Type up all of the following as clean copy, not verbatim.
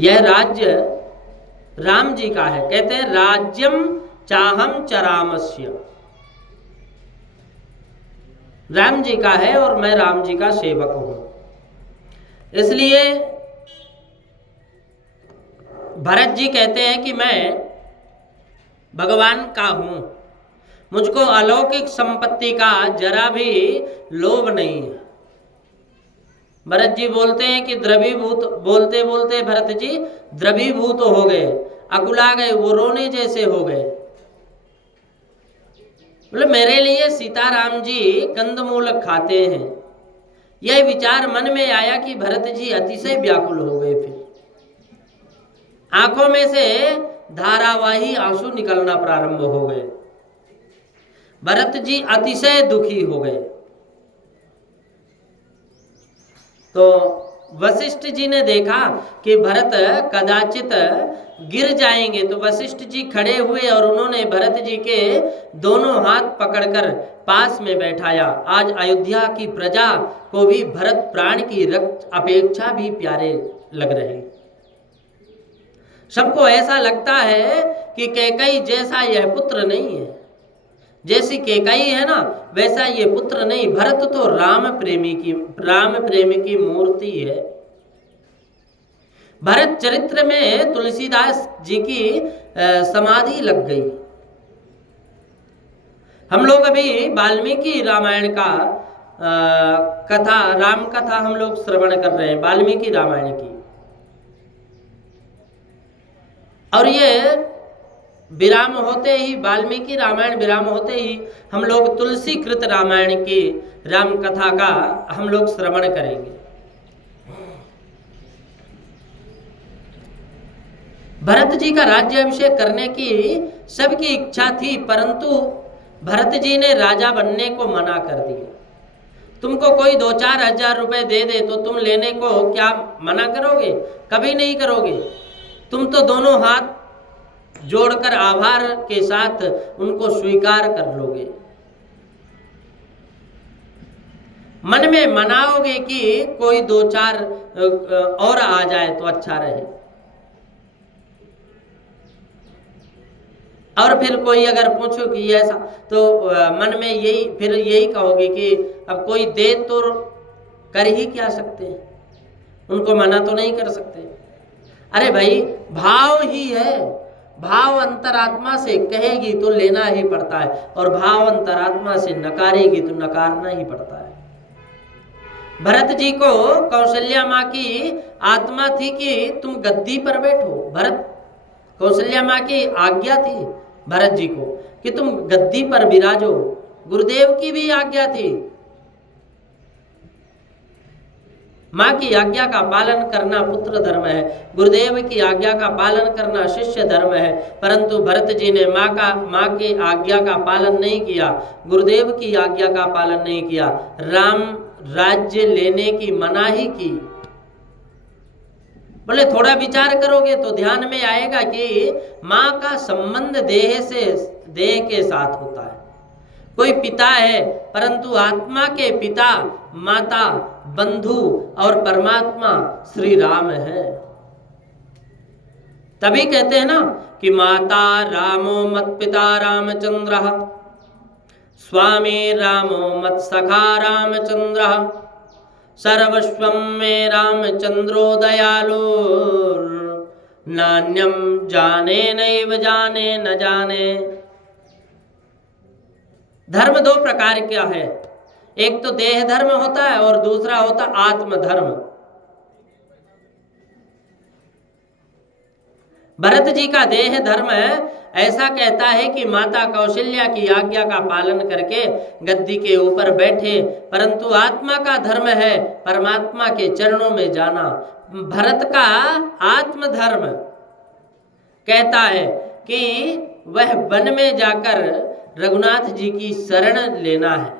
यह राज्य राम जी का है। कहते हैं राज्यम चाहम चरामस्य, राम जी का है और मैं राम जी का सेवक हूं। इसलिए भरत जी कहते हैं कि मैं भगवान का हूं, मुझको अलौकिक संपत्ति का जरा भी लोभ नहीं है। भरत जी बोलते हैं कि द्रवीभूत, बोलते बोलते भरत जी द्रवीभूत हो गए, अकुला गए, वो रोने जैसे हो गए। बोले मेरे लिए सीताराम जी कंदमूल खाते हैं। यह विचार मन में आया कि भरत जी अतिशय व्याकुल हो गए। फिर आंखों में से धारावाही आंसू निकलना प्रारंभ हो गए। भरत जी अतिशय दुखी हो गए। तो वशिष्ठ जी ने देखा कि भरत कदाचित गिर जाएंगे, तो वशिष्ठ जी खड़े हुए और उन्होंने भरत जी के दोनों हाथ पकड़कर पास में बैठाया। आज अयोध्या की प्रजा को भी भरत प्राण की रक्त अपेक्षा भी प्यारे लग रहे। सबको ऐसा लगता है कि कैकेयी जैसा यह पुत्र नहीं है, जैसी कैकेयी है ना वैसा ये पुत्र नहीं। भरत तो राम प्रेमी की मूर्ति है। भरत चरित्र में तुलसीदास जी की समाधि लग गई। हम लोग अभी वाल्मीकि रामायण का कथा, राम कथा हम लोग श्रवण कर रहे हैं, वाल्मीकि रामायण की। और ये विराम होते ही, वाल्मीकि रामायण विराम होते ही हम लोग तुलसी कृत रामायण की राम कथा का हम लोग श्रवण करेंगे। भरत जी का राज्याभिषेक करने की सबकी इच्छा थी, परंतु भरत जी ने राजा बनने को मना कर दिया। तुमको कोई 2-4 हजार रुपए दे दे तो तुम लेने को क्या मना करोगे? कभी नहीं करोगे। तुम तो दोनों हाथ जोड़कर आभार के साथ उनको स्वीकार कर लोगे। मन में मनाओगे कि कोई 2-4 और आ जाए तो अच्छा रहे। और फिर कोई अगर पूछो कि ऐसा, तो मन में यही कहोगे कि अब कोई दे तो कर ही क्या सकते हैं, उनको मना तो नहीं कर सकते। अरे भाई भाव ही है, भाव अंतरात्मा से कहेगी तो लेना ही पड़ता है, और भाव अंतरात्मा से नकारेगी तो नकारना ही पड़ता है। भरत जी को कौशल्या माँ की आत्मा थी कि तुम गद्दी पर बैठो। भरत, कौशल्या माँ की आज्ञा थी भरत जी को कि तुम गद्दी पर विराजो। गुरुदेव की भी आज्ञा थी। माँ की आज्ञा का पालन करना पुत्र धर्म है, गुरुदेव की आज्ञा का पालन करना शिष्य धर्म है। परंतु भरत जी ने माँ की आज्ञा का पालन नहीं किया, गुरुदेव की आज्ञा का पालन नहीं किया, राम राज्य लेने की मनाही की। बोले थोड़ा विचार करोगे तो ध्यान में आएगा कि माँ का संबंध देह के साथ होता है। कोई पिता है, परंतु आत्मा के पिता माता, बंधु और परमात्मा श्री राम है। तभी कहते हैं ना कि माता रामो मत पिता रामचंद्र, स्वामी रामो मत सखा रामचंद्र, सर्वस्वं मे रामचंद्रो दयालु, नान्यम जाने नैव जाने न जाने। धर्म 2 प्रकार का है, एक तो देह धर्म होता है और दूसरा होता आत्म धर्म। भरत जी का देह धर्म ऐसा कहता है कि माता कौशल्या की आज्ञा का पालन करके गद्दी के ऊपर बैठे, परंतु आत्मा का धर्म है परमात्मा के चरणों में जाना। भरत का आत्म धर्म कहता है कि वह वन में जाकर रघुनाथ जी की शरण लेना है।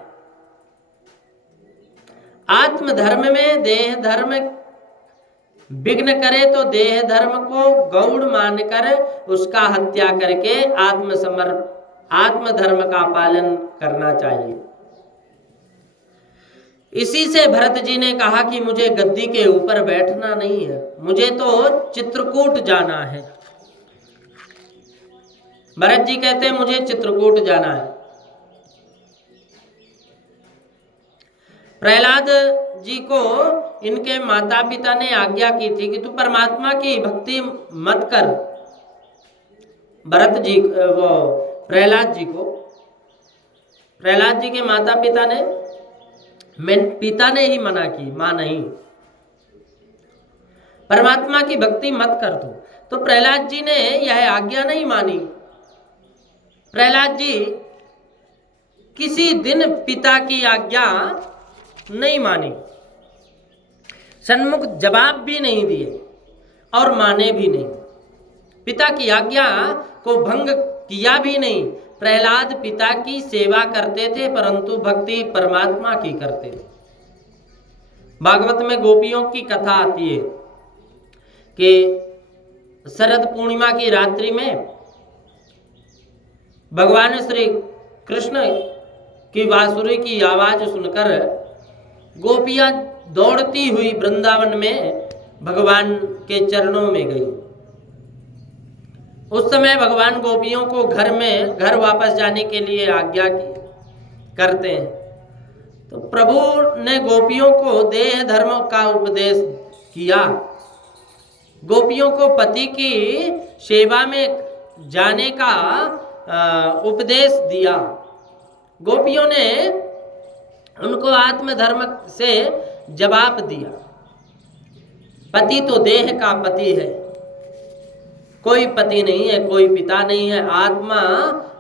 आत्म धर्म में देह धर्म विघ्न करे तो देह धर्म को गौण मानकर उसका हत्या करके आत्म धर्म का पालन करना चाहिए। इसी से भरत जी ने कहा कि मुझे गद्दी के ऊपर बैठना नहीं है, मुझे तो चित्रकूट जाना है। भरत जी कहते हैं मुझे चित्रकूट जाना है। प्रहलाद जी को इनके माता पिता ने आज्ञा की थी कि तू परमात्मा की भक्ति मत कर। भरत जी वो प्रहलाद जी के माता पिता ने, पिता ने ही मना की, मां नहीं, परमात्मा की भक्ति मत कर तू। तो प्रहलाद जी ने यह आज्ञा नहीं मानी। प्रहलाद जी किसी दिन पिता की आज्ञा नहीं मानी, सन्मुख जवाब भी नहीं दिए और माने भी नहीं, पिता की आज्ञा को भंग किया भी नहीं। प्रहलाद पिता की सेवा करते थे परंतु भक्ति परमात्मा की करते थे। भागवत में गोपियों की कथा आती है कि शरद पूर्णिमा की रात्रि में भगवान श्री कृष्ण की बांसुरी की आवाज सुनकर गोपियां दौड़ती हुई वृंदावन में भगवान के चरणों में गई। उस समय भगवान गोपियों को घर वापस जाने के लिए आज्ञा करते हैं। तो प्रभु ने गोपियों को देह धर्म का उपदेश किया, गोपियों को पति की सेवा में जाने का उपदेश दिया। गोपियों ने उनको आत्मधर्म से जवाब दिया, पति तो देह का पति है, कोई पति नहीं है, कोई पिता नहीं है। आत्मा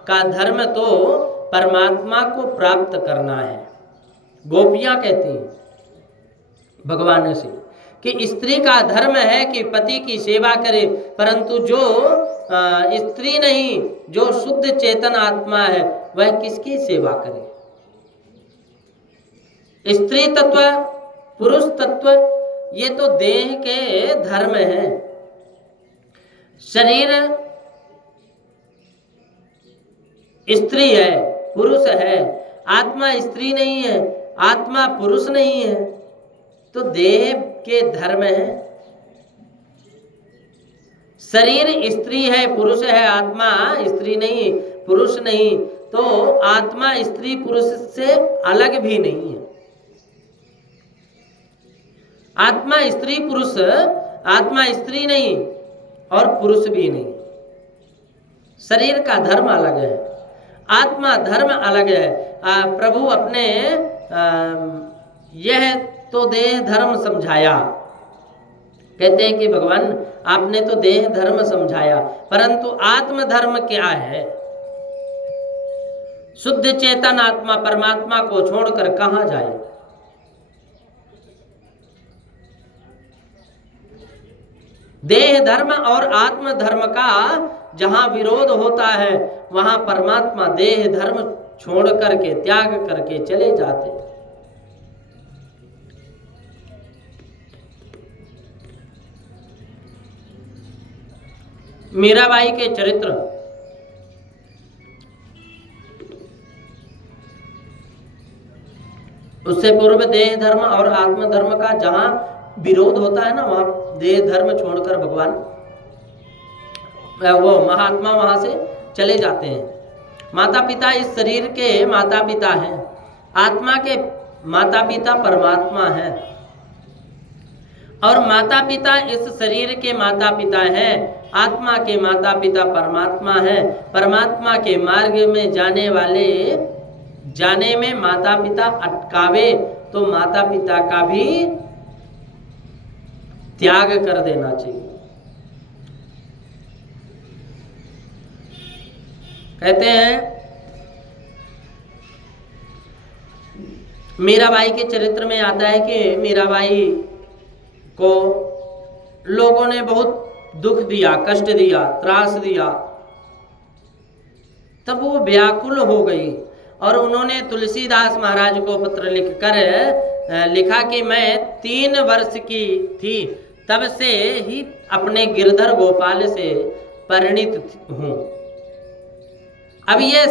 का धर्म तो परमात्मा को प्राप्त करना है। गोपियां कहती हैं भगवान से कि स्त्री का धर्म है कि पति की सेवा करे, परंतु जो स्त्री नहीं, जो शुद्ध चेतन आत्मा है वह किसकी सेवा करे। स्त्री तत्व, पुरुष तत्व, ये तो देह के धर्म है। शरीर स्त्री है, पुरुष है, आत्मा स्त्री नहीं है, आत्मा पुरुष नहीं है, तो देह के धर्म है। शरीर स्त्री है, पुरुष है, आत्मा स्त्री नहीं, पुरुष नहीं, तो आत्मा स्त्री पुरुष से अलग भी नहीं है। आत्मा स्त्री पुरुष, आत्मा स्त्री नहीं और पुरुष भी नहीं। शरीर का धर्म अलग है, आत्मा धर्म अलग है। प्रभु अपने यह तो देह धर्म समझाया, कहते हैं कि भगवान आपने तो देह धर्म समझाया, परंतु आत्म धर्म क्या है। शुद्ध चेतन आत्मा परमात्मा को छोड़कर कहां जाए। देह धर्म और आत्म धर्म का जहां विरोध होता है वहां परमात्मा देह धर्म छोड़ करके, त्याग करके चले जाते हैं। मीराबाई के चरित्र, उससे पूर्व देह धर्म और आत्म धर्म का जहां विरोध होता है ना, वहां देह धर्म छोड़कर भगवान वो महात्मा वहां से चले जाते हैं। माता पिता इस शरीर के माता पिता हैं, आत्मा के माता पिता परमात्मा हैं, और माता पिता इस शरीर के माता पिता हैं, आत्मा के माता पिता परमात्मा हैं। परमात्मा के मार्ग में जाने में माता पिता अटकावे तो माता पिता का भी त्याग कर देना चाहिए। कहते हैं मीराबाई के चरित्र में आता है कि मीराबाई को लोगों ने बहुत दुख दिया, कष्ट दिया, त्रास दिया, तब वो व्याकुल हो गई और उन्होंने तुलसीदास महाराज को पत्र लिखा कि मैं 3 वर्ष की थी तब से ही अपने गिरधर गोपाल से परिणित हूँ। अब ये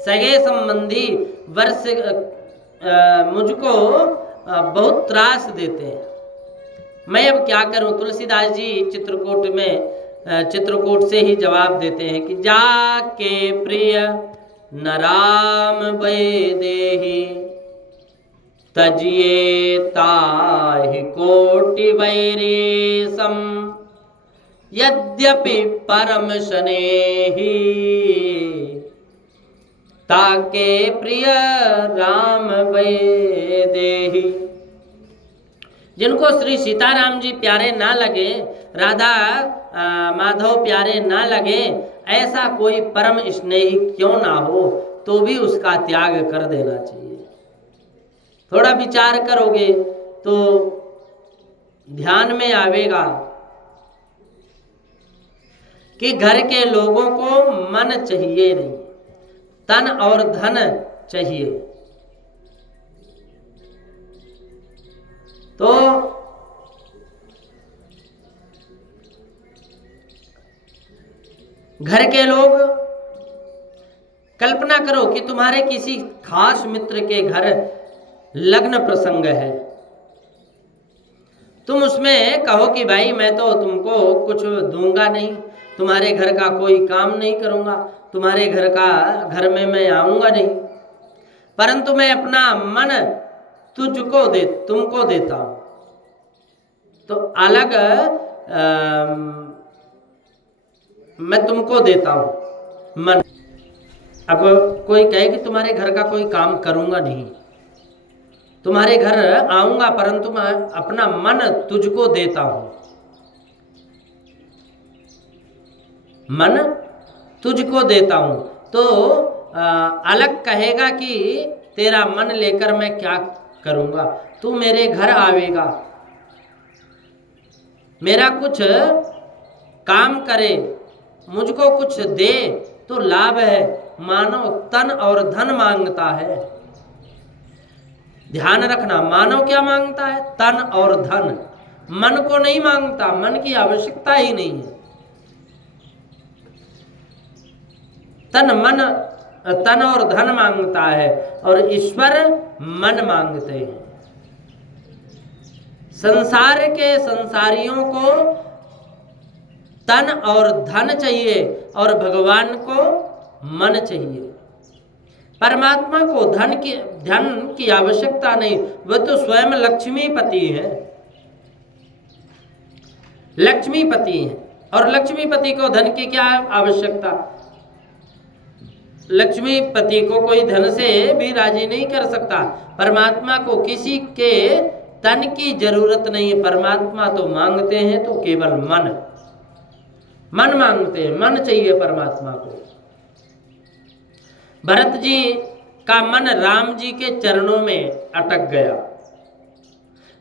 सगे संबंधी वर्ष मुझको बहुत त्रास देते हैं। मैं अब क्या करूं? तुलसीदास जी चित्रकूट से ही जवाब देते हैं कि जाके प्रिय न राम वैदेही तजिए ताहि कोटि वैरेशम यद्यपि परम स्नेही ताके प्रिय राम वैदेही। जिनको श्री सीताराम जी प्यारे ना लगे, राधा माधव प्यारे ना लगे, ऐसा कोई परम स्नेही क्यों ना हो, तो भी उसका त्याग कर देना चाहिए। थोड़ा विचार करोगे तो ध्यान में आवेगा कि घर के लोगों को मन चाहिए नहीं, तन और धन चाहिए। तो घर के लोग, कल्पना करो कि तुम्हारे किसी खास मित्र के घर लग्न प्रसंग है, तुम उसमें कहो कि भाई मैं तो तुमको कुछ दूंगा नहीं, तुम्हारे घर का कोई काम नहीं करूंगा, तुम्हारे घर में मैं आऊंगा नहीं, परंतु मैं अपना मन तुमको देता हूं। तो अलग मैं तुमको देता हूं मन। अब कोई कहे कि तुम्हारे घर का कोई काम करूंगा नहीं, तुम्हारे घर आऊंगा, परंतु मैं अपना मन तुझको देता हूं, मन तुझको देता हूं। तो अलग कहेगा कि तेरा मन लेकर मैं क्या करूंगा, तू मेरे घर आवेगा, मेरा कुछ काम करे, मुझको कुछ दे तो लाभ है। मानव तन और धन मांगता है, ध्यान रखना। मानव क्या मांगता है? तन और धन। मन को नहीं मांगता, मन की आवश्यकता ही नहीं है। तन और धन मांगता है और ईश्वर मन मांगते हैं। संसार के संसारियों को तन और धन चाहिए और भगवान को मन चाहिए। परमात्मा को धन की आवश्यकता नहीं, वह तो स्वयं लक्ष्मीपति है, लक्ष्मीपति है। और लक्ष्मीपति को धन की क्या आवश्यकता? लक्ष्मीपति को कोई धन से भी राजी नहीं कर सकता। परमात्मा को किसी के तन की जरूरत नहीं है, परमात्मा तो मांगते हैं तो केवल मन मांगते हैं, मन चाहिए परमात्मा को। भरत जी का मन राम जी के चरणों में अटक गया,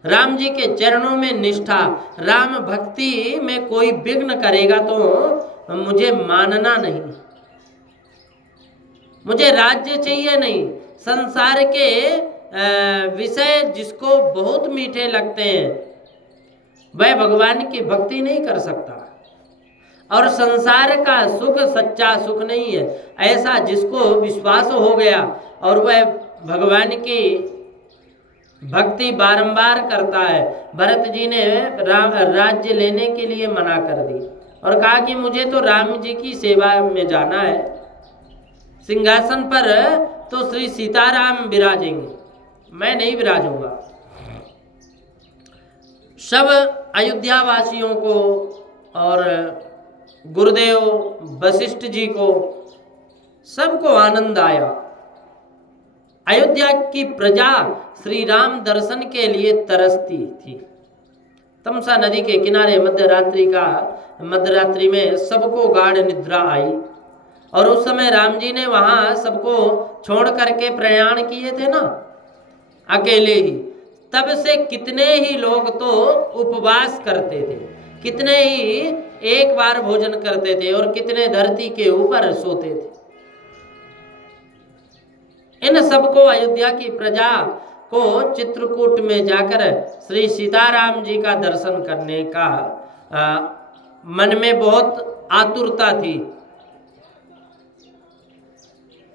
राम जी के चरणों में निष्ठा। राम भक्ति में कोई विघ्न करेगा तो मुझे मानना नहीं, मुझे राज्य चाहिए नहीं। संसार के विषय जिसको बहुत मीठे लगते हैं वह भगवान की भक्ति नहीं कर सकता। और संसार का सुख सच्चा सुख नहीं है। ऐसा जिसको विश्वास हो गया और वह भगवान की भक्ति बारंबार करता है। भरत जी ने राज्य लेने के लिए मना कर दी और कहा कि मुझे तो राम जी की सेवा में जाना है, सिंहासन पर तो श्री सीताराम विराजेंगे, मैं नहीं विराजूंगा। सब अयोध्या वासियों को और गुरुदेव वशिष्ठ जी को सबको आनंद आया। अयोध्या की प्रजा श्री राम दर्शन के लिए तरसती थी। तमसा नदी के किनारे मध्यरात्रि में सबको गाढ़ निद्रा आई और उस समय राम जी ने वहां सबको छोड़ करके प्रयाण किए थे ना, अकेले ही। तब से कितने ही लोग तो उपवास करते थे, कितने ही एक बार भोजन करते थे और कितने धरती के ऊपर सोते थे। इन सबको अयोध्या की प्रजा को चित्रकूट में जाकर श्री सीताराम जी का दर्शन करने का मन में बहुत आतुरता थी।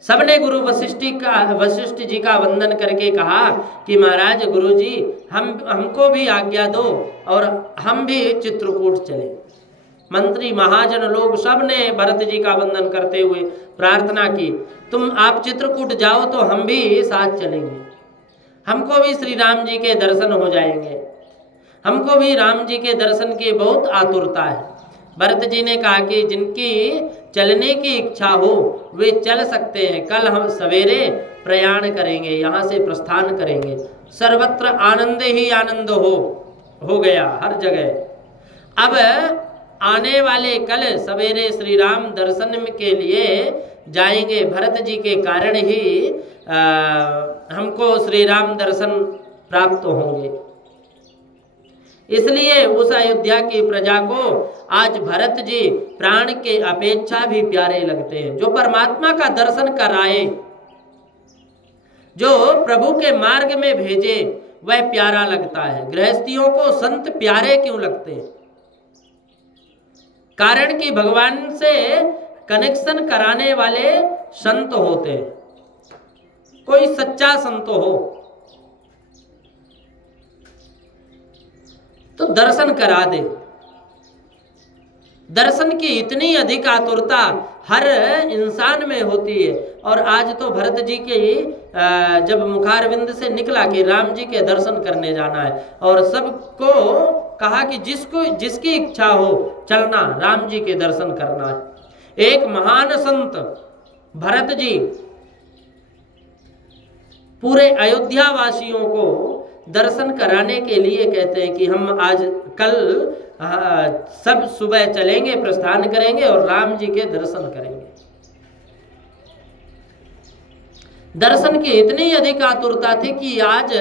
सबने गुरु वशिष्ठ जी का वंदन करके कहा कि महाराज गुरु जी हमको भी आज्ञा दो और हम भी चित्रकूट चले। मंत्री महाजन लोग सब ने भरत जी का वंदन करते हुए प्रार्थना की, तुम आप चित्रकूट जाओ तो हम भी साथ चलेंगे, हमको भी श्री राम जी के दर्शन हो जाएंगे, हमको भी राम जी के दर्शन की बहुत आतुरता है। भरत जी ने कहा कि जिनकी चलने की इच्छा हो वे चल सकते हैं, कल हम सवेरे प्रयाण करेंगे, यहाँ से प्रस्थान करेंगे। सर्वत्र आनंद ही आनंद हो गया हर जगह। अब आने वाले कल सवेरे श्री राम दर्शन के लिए जाएंगे, भरत जी के कारण ही हमको श्री राम दर्शन प्राप्त होंगे। इसलिए उस अयोध्या की प्रजा को आज भरत जी प्राण के अपेक्षा भी प्यारे लगते हैं। जो परमात्मा का दर्शन कराए, जो प्रभु के मार्ग में भेजे, वह प्यारा लगता है। गृहस्थियों को संत प्यारे क्यों लगते हैं? कारण कि भगवान से कनेक्शन कराने वाले संत होते हैं। कोई सच्चा संत हो तो दर्शन करा दे। दर्शन की इतनी अधिक आतुरता हर इंसान में होती है। और आज तो भरत जी के जब मुखारविंद से निकला कि राम जी के दर्शन करने जाना है, और सबको कहा कि जिसकी इच्छा हो चलना, राम जी के दर्शन करना है। एक महान संत भरत जी पूरे अयोध्या वासियों को दर्शन कराने के लिए कहते हैं कि हम आज कल सब सुबह चलेंगे, प्रस्थान करेंगे और राम जी के दर्शन करेंगे। दर्शन की इतनी अधिक आतुरता थी कि आज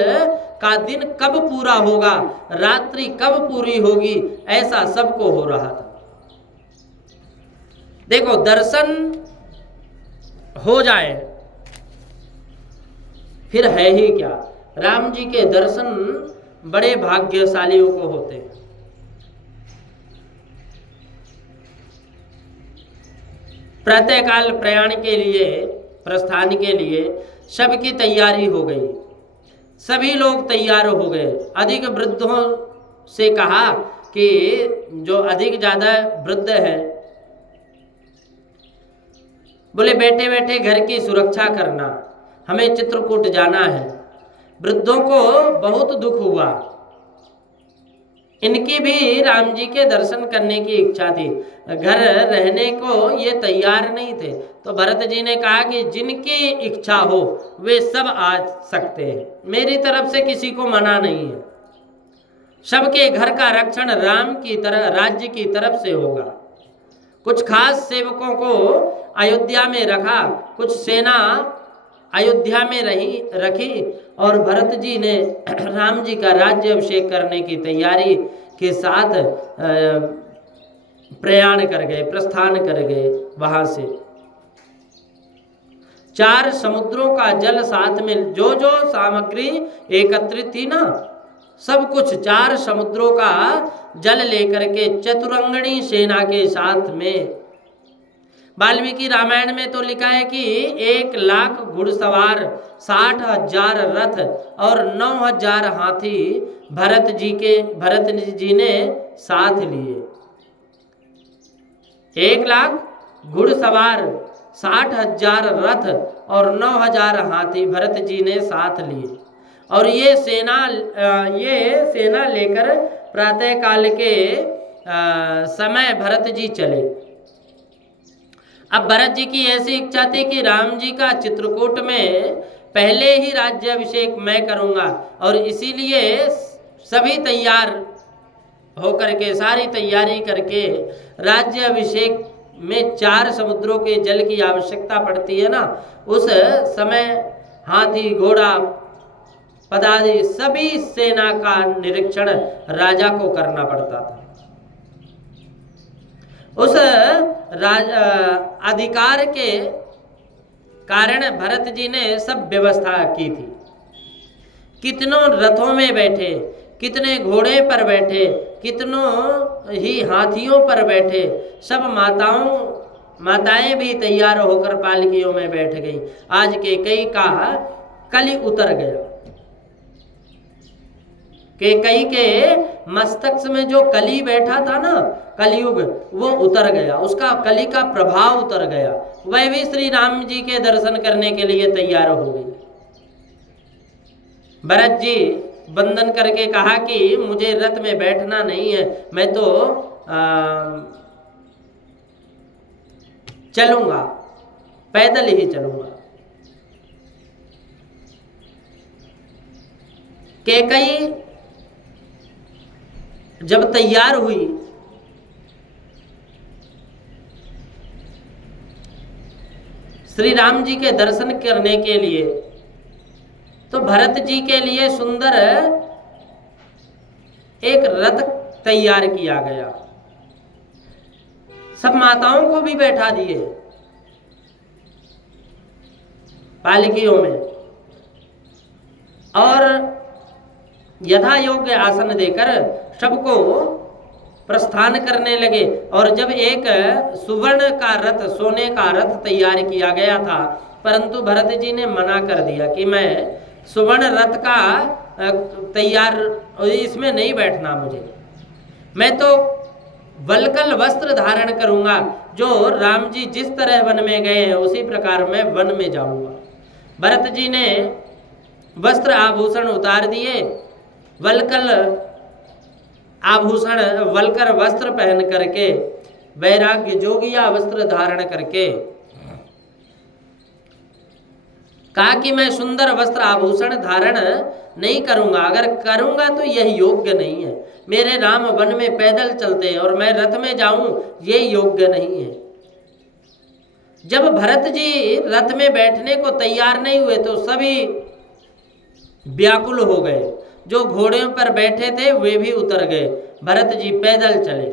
का दिन कब पूरा होगा, रात्रि कब पूरी होगी, ऐसा सबको हो रहा था। देखो, दर्शन हो जाए फिर है ही क्या। राम जी के दर्शन बड़े भाग्यशालियों को होते हैं। प्रातःकाल प्रयाण के लिए, प्रस्थान के लिए सबकी तैयारी हो गई, सभी लोग तैयार हो गए। अधिक वृद्धों से कहा कि जो अधिक ज्यादा वृद्ध हैं, बोले बैठे बैठे घर की सुरक्षा करना, हमें चित्रकूट जाना है। वृद्धों को बहुत दुख हुआ, इनकी भी राम जी के दर्शन करने की इच्छा थी, घर रहने को ये तैयार नहीं थे। तो भरत जी ने कहा कि जिनकी इच्छा हो वे सब आ सकते हैं, मेरी तरफ से किसी को मना नहीं है। सबके घर का रक्षण राम की तरह, राज्य की तरफ से होगा। कुछ खास सेवकों को अयोध्या में रखा, कुछ सेना अयोध्या में रखी, और भरत जी ने राम जी का राज्य अभिषेक करने की तैयारी के साथ प्रयाण कर गए, प्रस्थान कर गए। वहां से 4 समुद्रों का जल साथ में, जो जो सामग्री एकत्रित थी ना, सब कुछ 4 समुद्रों का जल लेकर के चतुरंगणी सेना के साथ में। वाल्मीकि रामायण में तो लिखा है कि 1 लाख घुड़सवार, 60,000 रथ और 9,000 हाथी भरत जी ने साथ लिए। 1 लाख घुड़सवार, 60,000 रथ और 9,000 हाथी भरत जी ने साथ लिए। और ये सेना लेकर प्रातः काल के समय भरत जी चले। अब भरत जी की ऐसी इच्छा थी कि राम जी का चित्रकूट में पहले ही राज्याभिषेक मैं करूंगा, और इसीलिए सभी तैयार होकर के, सारी तैयारी करके, राज्याभिषेक में 4 समुद्रों के जल की आवश्यकता पड़ती है ना, उस समय हाथी, घोड़ा, पदादि सभी सेना का निरीक्षण राजा को करना पड़ता था। उस अधिकार के कारण भरत जी ने सब व्यवस्था की थी। कितनों रथों में बैठे, कितने घोड़े पर बैठे, कितनों ही हाथियों पर बैठे, सब माताओं माताएं भी तैयार होकर पालकियों में बैठ गईं। आज कैकई का कली उतर गया। कैकई के मस्तक में जो कली बैठा था ना, कलयुग, वो उतर गया, उसका कली का प्रभाव उतर गया। वह भी श्री राम जी के दर्शन करने के लिए तैयार हो गई। भरत जी वंदन करके कहा कि मुझे रथ में बैठना नहीं है, मैं तो चलूंगा, पैदल ही चलूंगा। कैकई जब तैयार हुई श्री राम जी के दर्शन करने के लिए, तो भरत जी के लिए सुंदर एक रथ तैयार किया गया। सब माताओं को भी बैठा दिए पालकियों में और यथा योग्य आसन देकर सबको प्रस्थान करने लगे। और जब एक सुवर्ण का रथ, सोने का रथ तैयार किया गया था, परंतु भरत जी ने मना कर दिया कि मैं सुवर्ण रथ का तैयार, इसमें नहीं बैठना मुझे, मैं तो वल्कल वस्त्र धारण करूंगा। जो राम जी जिस तरह वन में गए हैं उसी प्रकार मैं वन में जाऊंगा। भरत जी ने वस्त्र आभूषण उतार दिए, वल्कल आभूषण, वल्कर वस्त्र पहन करके, वैराग्य जोगिया वस्त्र धारण करके कहा कि मैं सुंदर वस्त्र आभूषण धारण नहीं करूंगा, अगर करूंगा तो यह योग्य नहीं है। मेरे राम वन में पैदल चलते हैं और मैं रथ में जाऊं, ये योग्य नहीं है। जब भरत जी रथ में बैठने को तैयार नहीं हुए तो सभी व्याकुल हो गए। जो घोड़ों पर बैठे थे वे भी उतर गए, भरत जी पैदल चले।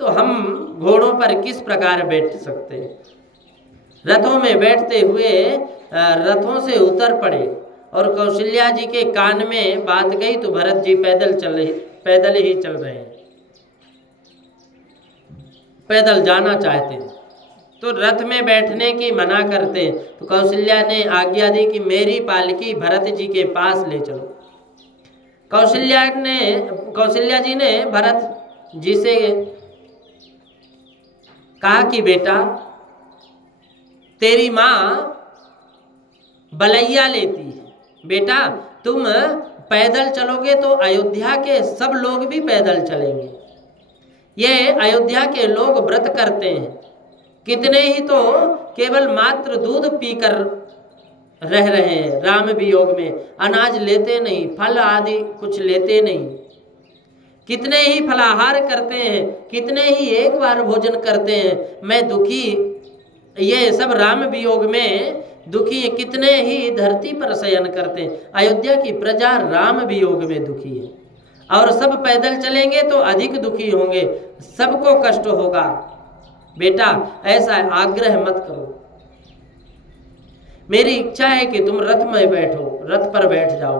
तो हम घोड़ों पर किस प्रकार बैठ सकते हैं? रथों में बैठते हुए रथों से उतर पड़े और कौशल्या जी के कान में बात गई तो भरत जी पैदल ही चल रहे हैं, पैदल जाना चाहते हैं तो रथ में बैठने की मना करते हैं। तो कौशल्या ने आज्ञा दी कि मेरी पालकी भरत जी के पास ले चलो। कौशल्या जी ने भरत जी से कहा कि बेटा, तेरी माँ बलैया लेती है, बेटा तुम पैदल चलोगे तो अयोध्या के सब लोग भी पैदल चलेंगे। ये अयोध्या के लोग व्रत करते हैं, कितने ही तो केवल मात्र दूध पीकर रह रहे हैं राम वियोग में, अनाज लेते नहीं, फल आदि कुछ लेते नहीं। कितने ही फलाहार करते हैं, कितने ही एक बार भोजन करते हैं। मैं दुखी, ये सब राम वियोग में दुखी है। कितने ही धरती पर शयन करते हैं। अयोध्या की प्रजा राम वियोग में दुखी है और सब पैदल चलेंगे तो अधिक दुखी होंगे, सबको कष्ट होगा। बेटा ऐसा आग्रह मत करो, मेरी इच्छा है कि तुम रथ में बैठो, रथ पर बैठ जाओ।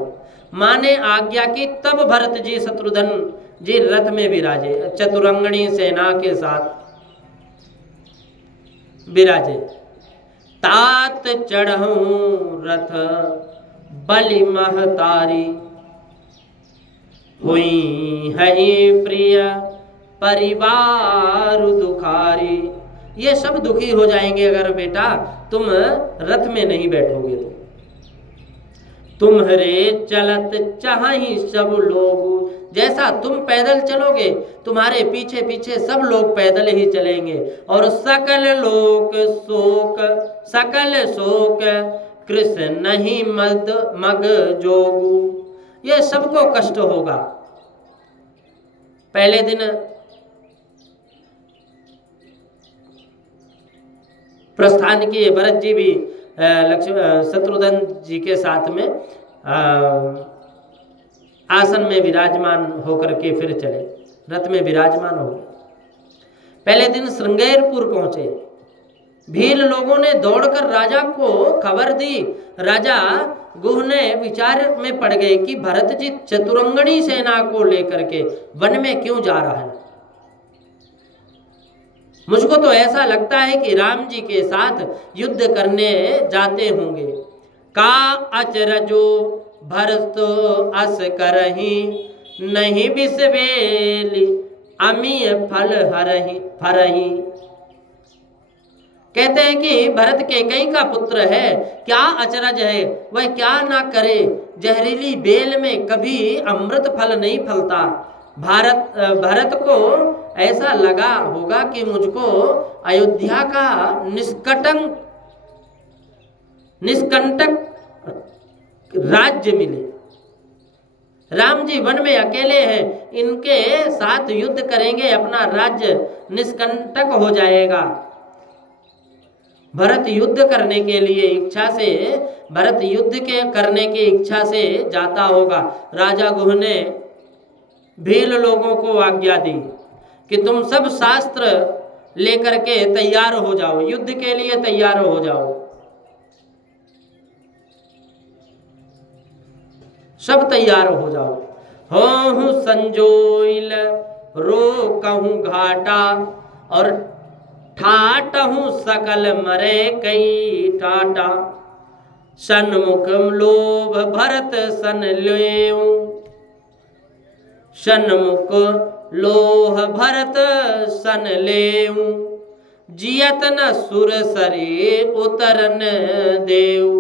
माँ ने आज्ञा की, तब भरत जी शत्रुघ्न जी रथ में विराजे, चतुरंगणी सेना के साथ विराजे। तात चढ़ऊं रथ बलि महतारी, हुई है प्रिय परिवार दुखारी। ये सब दुखी हो जाएंगे अगर बेटा तुम रथ में नहीं बैठोगे तो। तुम्हारे चलत चाहि सब लोग, जैसा तुम पैदल चलोगे तुम्हारे पीछे पीछे सब लोग पैदल ही चलेंगे। और सकल शोक कृष्ण नहीं मग जोगु, ये सबको कष्ट होगा। पहले दिन प्रस्थान किए, भरत जी भी शत्रुघ्न जी के साथ में आसन में विराजमान होकर के फिर चले, रथ में विराजमान हो गए। पहले दिन श्रृंगेरपुर पहुंचे। भील लोगों ने दौड़कर राजा को खबर दी। राजा गुहने विचार में पड़ गए कि भरत जी चतुरंगणी सेना को लेकर के वन में क्यों जा रहा है। मुझको तो ऐसा लगता है कि राम जी के साथ युद्ध करने जाते होंगे। का अचरजो भरत अस करही, नहीं बिसवेली अमीय फल फरही। कहते हैं कि भरत कैकेयी का पुत्र है, क्या अचरज है, वह क्या ना करे, जहरीली बेल में कभी अमृत फल नहीं फलता। भरत को ऐसा लगा होगा कि मुझको अयोध्या का निष्कंटक राज्य मिले। राम जी वन में अकेले हैं, इनके साथ युद्ध करेंगे, अपना राज्य निष्कंटक हो जाएगा। भरत युद्ध करने के लिए करने की इच्छा से जाता होगा। राजा गुह ने भील लोगों को आज्ञा दी कि तुम सब शास्त्र लेकर के तैयार हो जाओ, युद्ध के लिए तैयार हो जाओ। सब तैयार हो जाओ। हो संजोइल रो कहूँ घाटा, और ठाटहूँ सकल मरे कई टाटा। सन्मुख लोभ भरत सन लेऊं, सन्मुख लोह भरत सन लेऊं। जियत न सुर सरे उतरन देऊ,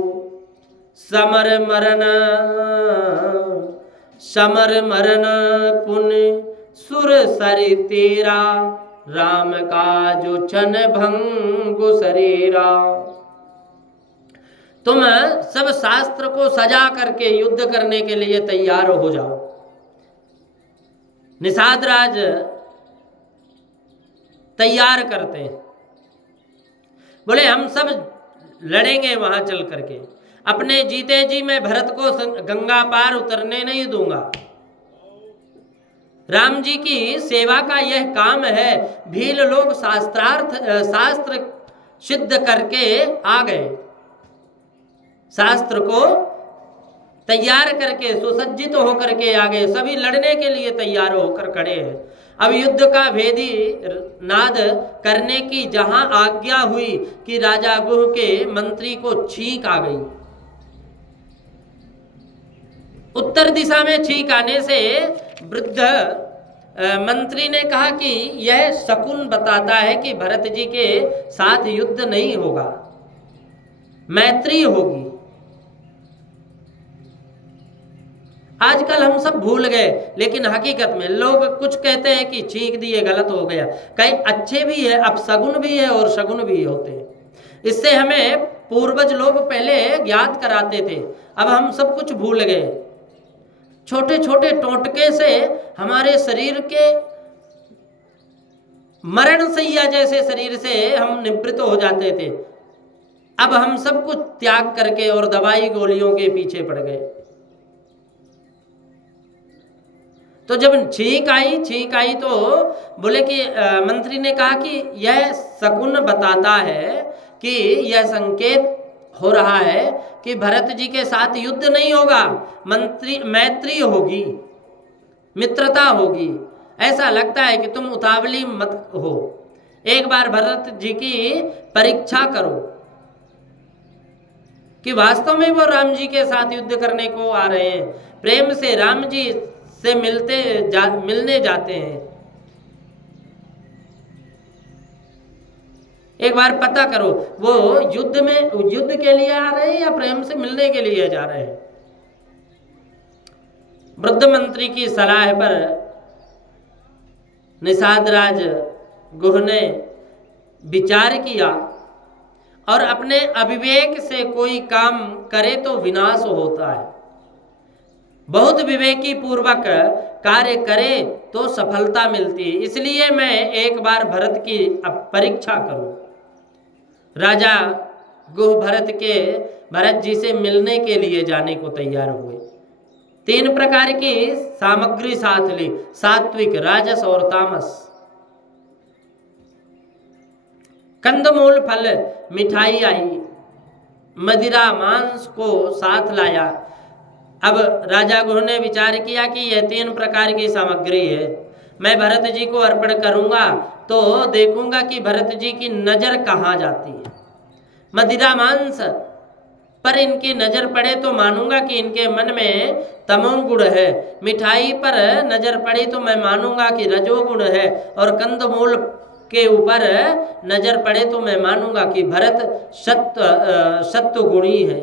समर मरन पुण्य सुर सरि तेरा। राम का जो चन भंगु शरीरा। तुम सब शास्त्र को सजा करके युद्ध करने के लिए तैयार हो जाओ। निषाद राज तैयार करते हैं, बोले हम सब लड़ेंगे वहां चल करके, अपने जीते जी मैं भरत को गंगा पार उतरने नहीं दूंगा। राम जी की सेवा का यह काम है। भील लोग शास्त्र सिद्ध करके आ गए, शास्त्र को तैयार करके सुसज्जित होकर के आ गए, सभी लड़ने के लिए तैयार होकर खड़े हैं। अब युद्ध का भेदी नाद करने की जहां आज्ञा हुई कि राजा गुह के मंत्री को छींक आ गई। उत्तर दिशा में छींक आने से वृद्ध मंत्री ने कहा कि यह शकुन बताता है कि भरत जी के साथ युद्ध नहीं होगा, मैत्री होगी। आजकल हम सब भूल गए, लेकिन हकीकत में लोग कुछ कहते हैं कि छींक दिए गलत हो गया। कई अच्छे भी है, अब सगुन भी है और शगुन भी होते हैं। इससे हमें पूर्वज लोग पहले ज्ञात कराते थे, अब हम सब कुछ भूल गए। छोटे छोटे टोटके से हमारे शरीर के मरण सैया जैसे शरीर से हम निवृत्त हो जाते थे। अब हम सब कुछ त्याग करके और दवाई गोलियों के पीछे पड़ गए। तो जब छींक आई तो बोले कि मंत्री ने कहा कि यह शकुन बताता है कि यह संकेत हो रहा है कि भरत जी के साथ युद्ध नहीं होगा, मैत्री होगी, मित्रता होगी। ऐसा लगता है कि तुम उतावली मत हो, एक बार भरत जी की परीक्षा करो कि वास्तव में वो राम जी के साथ युद्ध करने को आ रहे हैं, प्रेम से राम जी से मिलने जाते हैं। एक बार पता करो वो युद्ध के लिए आ रहे हैं या प्रेम से मिलने के लिए जा रहे हैं। वृद्ध मंत्री की सलाह पर निषाद राज गुह ने विचार किया और अपने अविवेक से कोई काम करे तो विनाश होता है, बहुत विवेकी पूर्वक कार्य करे तो सफलता मिलती है। इसलिए मैं एक बार भरत की परीक्षा करूं। राजा गुह भरत जी से मिलने के लिए जाने को तैयार हुए। 3 प्रकार की सामग्री साथ ली, सात्विक, राजस और तामस। कंदमूल, फल, मिठाई आई, मदिरा, मांस को साथ लाया। अब राजा गुह ने विचार किया कि यह 3 प्रकार की सामग्री है, मैं भरत जी को अर्पण करूंगा तो देखूंगा कि भरत जी की नजर कहाँ जाती है। मदिरा मांस पर इनकी नजर पड़े तो मानूंगा कि इनके मन में तमोगुण है। मिठाई पर नजर पड़ी तो मैं मानूंगा कि रजोगुण है। और कंदमूल के ऊपर नजर पड़े तो मैं मानूंगा कि भरत सत्व गुणी है।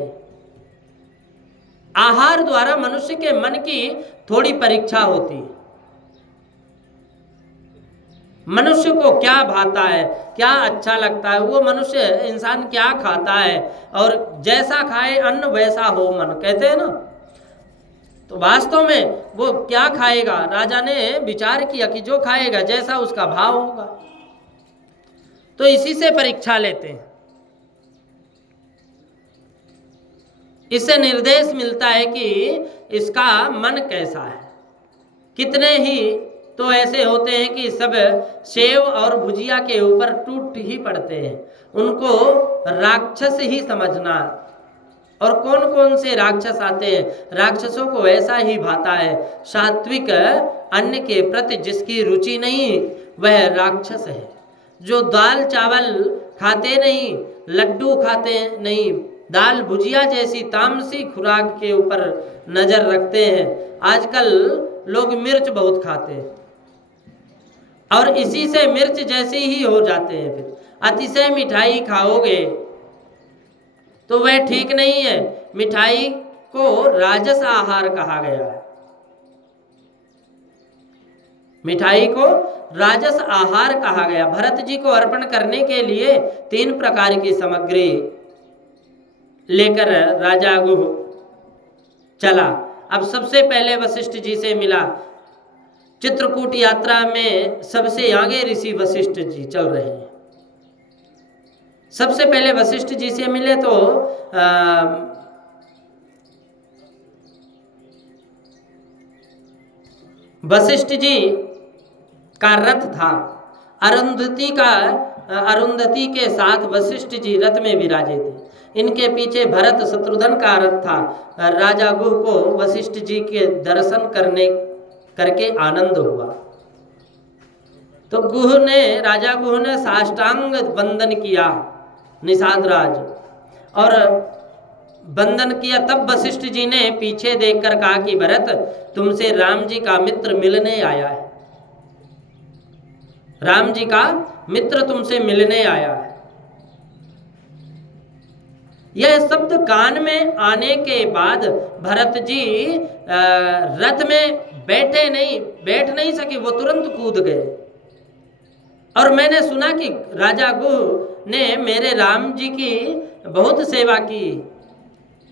आहार द्वारा मनुष्य के मन की थोड़ी परीक्षा होती है। मनुष्य को क्या भाता है, क्या अच्छा लगता है, वो मनुष्य इंसान क्या खाता है, और जैसा खाए अन्न वैसा हो मन, कहते हैं ना। तो वास्तव में वो क्या खाएगा, राजा ने विचार किया कि जो खाएगा जैसा उसका भाव होगा, तो इसी से परीक्षा लेते हैं। इससे निर्देश मिलता है कि इसका मन कैसा है। कितने ही तो ऐसे होते हैं कि सब सेव और भुजिया के ऊपर टूट ही पड़ते हैं, उनको राक्षस ही समझना। और कौन कौन से राक्षस आते हैं, राक्षसों को ऐसा ही भाता है। सात्विक अन्न के प्रति जिसकी रुचि नहीं वह राक्षस है। जो दाल चावल खाते नहीं, लड्डू खाते नहीं, दाल भुजिया जैसी तामसी खुराक के ऊपर नजर रखते हैं। आजकल लोग मिर्च बहुत खाते हैं और इसी से मिर्च जैसे ही हो जाते हैं। फिर अतिशय मिठाई खाओगे तो वह ठीक नहीं है। मिठाई को राजस आहार कहा गया है। मिठाई को राजस आहार कहा गया। भरत जी को अर्पण करने के लिए 3 प्रकार की सामग्री लेकर राजा गुह चला। अब सबसे पहले वशिष्ठ जी से मिला। चित्रकूट यात्रा में सबसे आगे ऋषि वशिष्ठ जी चल रहे हैं। सबसे पहले वशिष्ठ जी से मिले तो वशिष्ठ जी का रथ था। अरुंधति के साथ वशिष्ठ जी रथ में विराजे थे। इनके पीछे भरत शत्रुघ्न का रथ था। राजा गुह को वशिष्ठ जी के दर्शन करके आनंद हुआ। तो राजा गुह ने साष्टांग वंदन किया निषाद राज, और वंदन किया। तब वशिष्ठ जी ने पीछे देखकर कहा कि भरत, तुमसे राम जी का मित्र मिलने आया है। राम जी का मित्र तुमसे मिलने आया है। यह शब्द कान में आने के बाद भरत जी रथ में बैठ नहीं सके, वो तुरंत कूद गए। और मैंने सुना कि राजा गुह ने मेरे राम जी की बहुत सेवा की।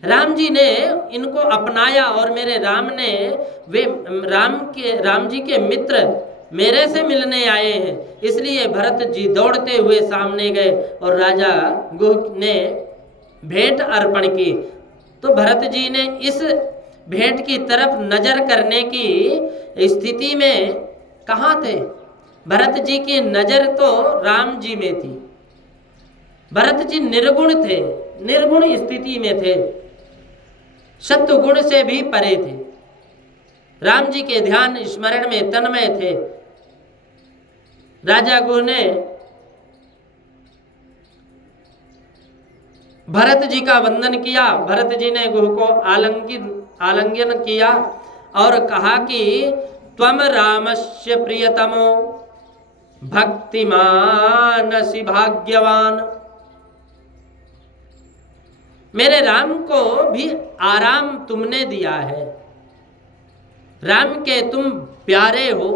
राम जी ने इनको अपनाया और मेरे राम जी के मित्र मेरे से मिलने आए हैं। इसलिए भरत जी दौड़ते हुए सामने गए और राजा गुह ने भेंट अर्पण की। तो भरत जी ने इस भेंट की तरफ नजर करने की स्थिति में कहाँ थे। भरत जी की नजर तो राम जी में थी। भरत जी निर्गुण थे, निर्गुण स्थिति में थे, सत्वगुण से भी परे थे। राम जी के ध्यान स्मरण में तन्मय थे। राजा गुह ने भरत जी का वंदन किया। भरत जी ने गुह को आलिंगन किया और कहा कि त्वम रामस्य प्रियतमो भक्तिमानसि भाग्यवान। मेरे राम को भी आराम तुमने दिया है। राम के तुम प्यारे हो।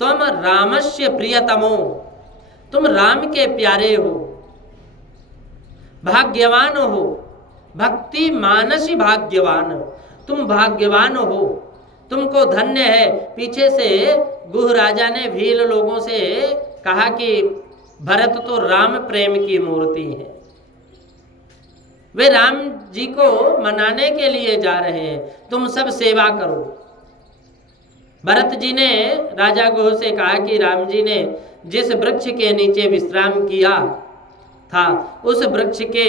तुम रामस्य प्रियतमो, तुम राम के प्यारे हो, भाग्यवान हो। भक्ति मानसी भाग्यवान, तुम भाग्यवान हो, तुमको धन्य है। पीछे से गुह राजा ने भील लोगों से कहा कि भरत तो राम प्रेम की मूर्ति है, वे राम जी को मनाने के लिए जा रहे हैं, तुम सब सेवा करो। भरत जी ने राजा गुह से कहा कि राम जी ने जिस वृक्ष के नीचे विश्राम किया था उस वृक्ष के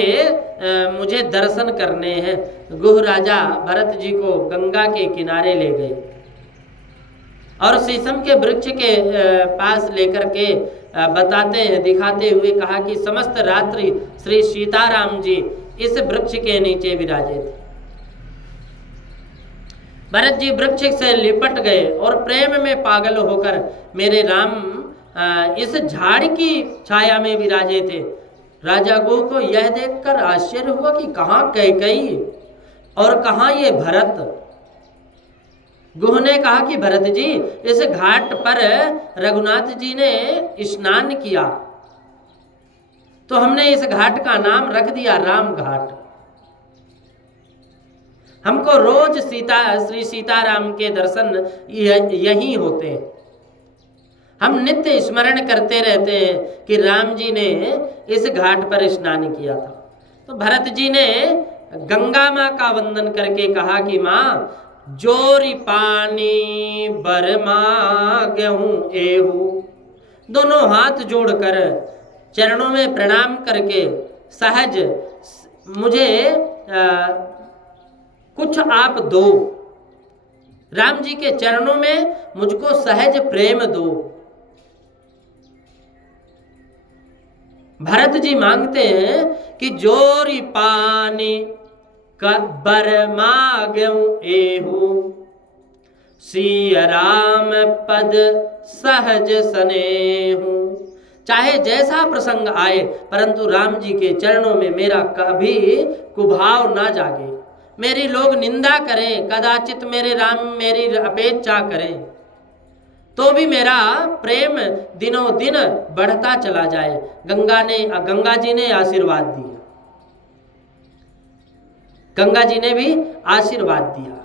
मुझे दर्शन करने हैं। गुह राजा भरत जी को गंगा के किनारे ले गए। और शीशम के वृक्ष के पास लेकर के बताते हैं, दिखाते हुए कहा कि समस्त रात्रि श्री सीताराम जी इस वृक्ष के नीचे विराजे थे। भरत जी वृक्ष से लिपट गए और प्रेम में पागल होकर मेरे राम इस झाड़ की छाया में विराजे थे। राजा गुह को यह देखकर आश्चर्य हुआ कि कहाँ कैकेयी और कहाँ ये भरत। गुह ने कहा कि भरत जी, इस घाट पर रघुनाथ जी ने स्नान किया तो हमने इस घाट का नाम रख दिया राम घाट। हमको रोज श्री सीताराम के दर्शन यही होते हैं। हम नित्य स्मरण करते रहते हैं कि राम जी ने इस घाट पर स्नान किया था। तो भरत जी ने गंगा माँ का वंदन करके कहा कि माँ, जोरी पानी बर मांगहूं एहू। दोनों हाथ जोड़कर चरणों में प्रणाम करके सहज मुझे कुछ आप दो। राम जी के चरणों में मुझको सहज प्रेम दो। भरत जी मांगते हैं कि जोरी पानी बर मांगहूं एहू, सिया राम पद सहज सनेहू। चाहे जैसा प्रसंग आए परंतु राम जी के चरणों में मेरा कभी कुभाव ना जागे। मेरी लोग निंदा करें, कदाचित मेरे राम मेरी अपेक्षा करें, तो भी मेरा प्रेम दिनों दिन बढ़ता चला जाए। गंगा जी ने आशीर्वाद दिया, गंगा जी ने भी आशीर्वाद दिया।